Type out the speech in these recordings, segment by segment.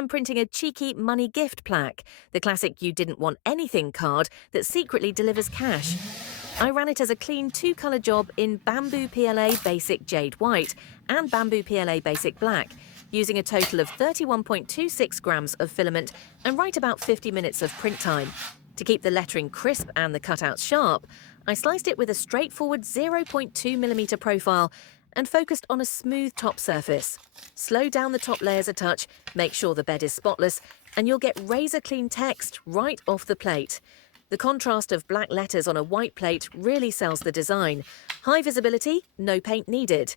I'm printing a cheeky money gift plaque, the classic you didn't want anything card that secretly delivers cash. I ran it as a clean two-colour job in Bambu PLA Basic Jade White and Bambu PLA Basic Black, using a total of 31.26 grams of filament and right about 50 minutes of print time. To keep the lettering crisp and the cutouts sharp, I sliced it with a straightforward 0.2mm profile and focused on a smooth top surface. Slow down the top layers a touch, make sure the bed is spotless, and you'll get razor-clean text right off the plate. The contrast of black letters on a white plate really sells the design. High visibility, no paint needed.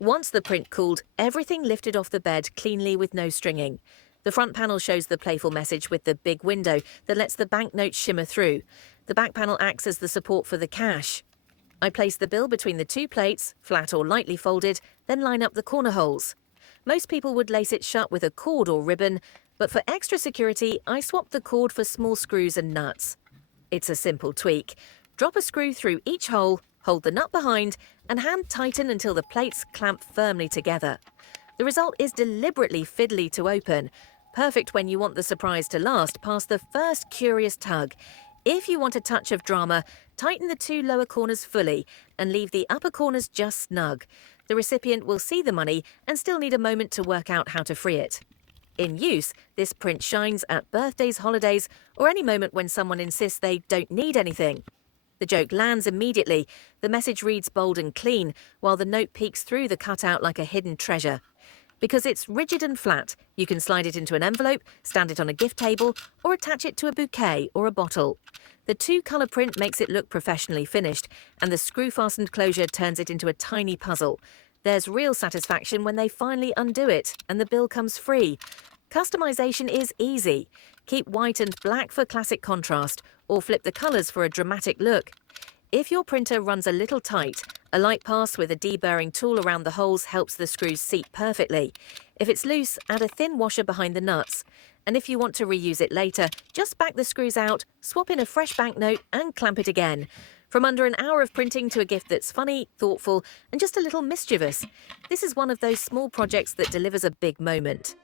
Once the print cooled, everything lifted off the bed cleanly with no stringing. The front panel shows the playful message with the big window that lets the banknotes shimmer through. The back panel acts as the support for the cash. I place the bill between the two plates, flat or lightly folded, then line up the corner holes. Most people would lace it shut with a cord or ribbon, but for extra security, I swapped the cord for small screws and nuts. It's a simple tweak. Drop a screw through each hole, hold the nut behind, and hand tighten until the plates clamp firmly together. The result is deliberately fiddly to open, perfect when you want the surprise to last past the first curious tug. If you want a touch of drama, tighten the two lower corners fully and leave the upper corners just snug. The recipient will see the money and still need a moment to work out how to free it. In use, this print shines at birthdays, holidays, or any moment when someone insists they don't need anything. The joke lands immediately. The message reads bold and clean, while the note peeks through the cutout like a hidden treasure. Because it's rigid and flat, you can slide it into an envelope, stand it on a gift table, or attach it to a bouquet or a bottle. The two-colour print makes it look professionally finished, and the screw-fastened closure turns it into a tiny puzzle. There's real satisfaction when they finally undo it, and the bill comes free. Customization is easy. Keep white and black for classic contrast, or flip the colours for a dramatic look. If your printer runs a little tight, a light pass with a deburring tool around the holes helps the screws seat perfectly. If it's loose, add a thin washer behind the nuts. And if you want to reuse it later, just back the screws out, swap in a fresh banknote and clamp it again. From under an hour of printing to a gift that's funny, thoughtful, and just a little mischievous. This is one of those small projects that delivers a big moment.